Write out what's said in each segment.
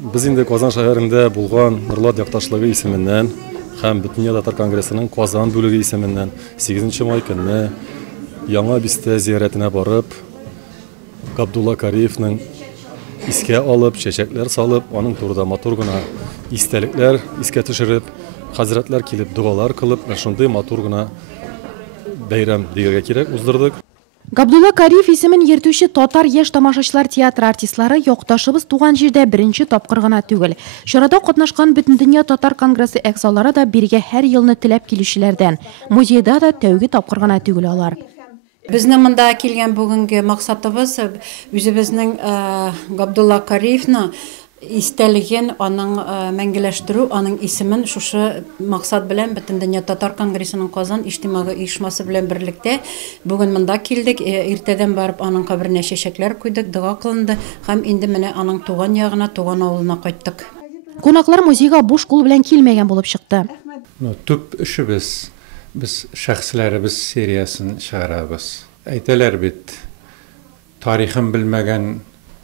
Biz инде Казан шәһәрендә булган Нурлат якташлыгы исеменнән һәм Бөтендөнья татар конгрессының Казан бүлеге исеменнән 8 май көнне Яңа Бистә зиярәтенә барып, Габдулла Кариевның искә алып, чәчәкләр салып, аның турында матур гына истәлекләр искә төшереп, хәзрәтләр килеп дугалар кылып, шундый матур гына бәйрәм дигәргә кирәк уздырдык. Габдулла Кариев исемен йөртүче татар яшь тамашачылар театры артистлары якташыбыз туган җирдә беренче тапкыр гына түгел. Чарада катнашкан Бөтендөнья татар конгрессы әгъзалары да биргә һәр елны теләп килүчеләрдән. Музейда да тәүге тапкыр гына түгел алар. Безнең монда килгән бүгенге максатыбыз үзебезнең Габдулла Кариевны истәлеген, аның мәңгеләштерү, аның исемен шушы максат белән Бөтендөнья татар конгрессының Казан иҗтимагый оешмасы белән берлектә бүген монда килдек. Иртәдән барып аның каберенә чәчәкләр куйдык, дуга кылынды һәм инде менә аның туган ягына, туган авылына кайттык. Кунаклар музейга буш кул белән килмәгән булып чыкты. Төп эшебез biz şəxslərimiz seriyasını çıxarabız. Әйтәләр бит, tarixin bilməgən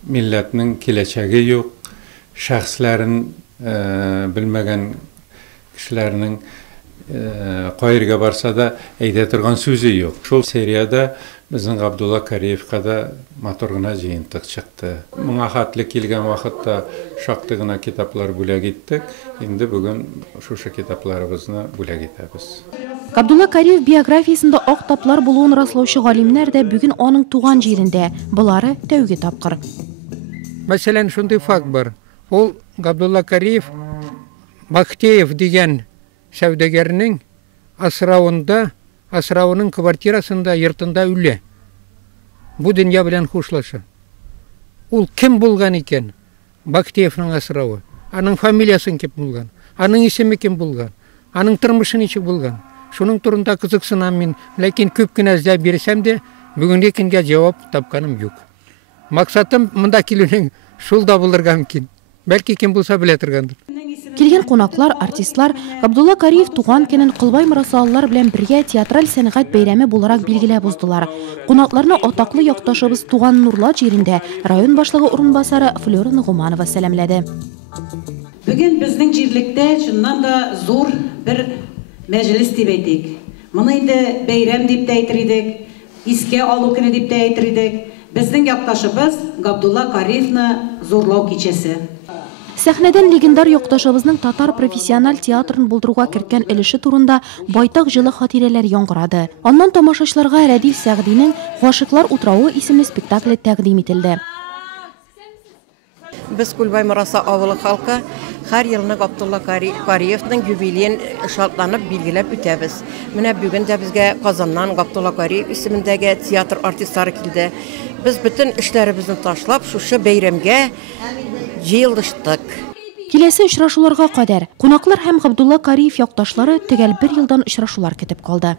millətinin kiləcəyi yox, şəxslərin bilməgən kişilərinin qayırga barsa da әйтә торган сүзе yox. Şol seriyada bizning Gabdulla Kariyevqa da maturgina jeyintiq chiqdi. Моңа хатлы килгән вакытта шактый гына китаплар бүләк иттек. Инде бүген шушы китапларыбызны бүләк итәбез. Габдулла Кариев биографиясында ак таплар булуын раслаучы галимнәр дә бүген аның туган җирендә. Булары тәүге тапкыр. Мәсәлән, шундый факт бар. Ул Габдулла Кариев Бахтеев дигән сәүдәгәрнең асрауының квартирасында, йортында үлә. Бу дөнья белән хушлаша. Ул кем булган икән? Бахтеевның асрауы. Аның фамилиясын кем булган? Аның исеме кем булган? Аның тормышы ничек булган? Шуның турында кызыксынам мин, ләкин күп кенә эзләп бирсәм дә, бүгенге көнгә җавап тапканым юк. Максатым монда килүнең шул да булырга мөмкин. Бәлки кем булса белә торгандыр. Килгән кунаклар, артистлар Габдулла Кариев туган көнен кылбай мурасаллар белән бергә театраль сәнгать бәйрәме буларак билгеләп уздылар. Кунакларны атаклы якташыбыз туган Нурлат җирендә район башлыгы урынбасары Флора Нугуманова сәламләде. Бүген безнең җирлектә чыннан да зур бер мәҗлес дип әйтик. Моны инде бәйрәм дип тә әйтер идек, искә алу көне дип тә әйтер идек. Безнең якташыбыз Габдулла Кариевны зурлау кичәсе. Сәхнәдән легендар якташыбызның татар профессиональ театрын булдыруга керткән өлеше турында байтак җылы хатирәләр яңгырады. Аннан тамашачыларга Рәдиф Сәгъдинең Гашыклар утрауы исемле спектакле тәкъдим ителде. Без Күлбай Мураса авылы халкы һәр елны Габдулла Кариевның юбилеен шатланып билгеләп үтәбез. Менә бүген дә безгә Казаннан Габдулла Кариев исемендәге театр артистлары килде. Без бүтән эшләребезне ташлап шушы бәйрәмгә җыелдыштык. Киләсе очрашуларга кадәр кунаклар һәм Габдулла Кариев якташлары төгәл бер елдан очрашулар көтеп калды.